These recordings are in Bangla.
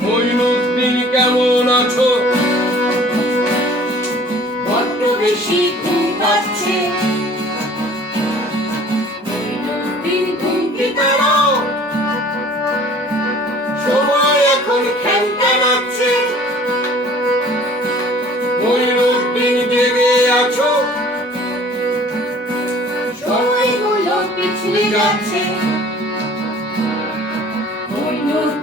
মইনুদ্দিন কেমন আছো? বড্ড বেশি ঘুম পাচ্ছে। সময় এখন খেলতে নাচ্ছে। মইনুদ্দিন জেগে আছো? সময়গুলো পিছলে যাচ্ছে।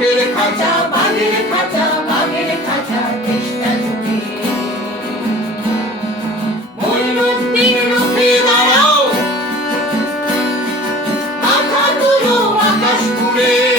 বাঘের খাঁচা বাঘের খাঁচা বাঘের খাঁচা রুখে দাঁড়াও। মাথা তুলো আকাশ তুলে।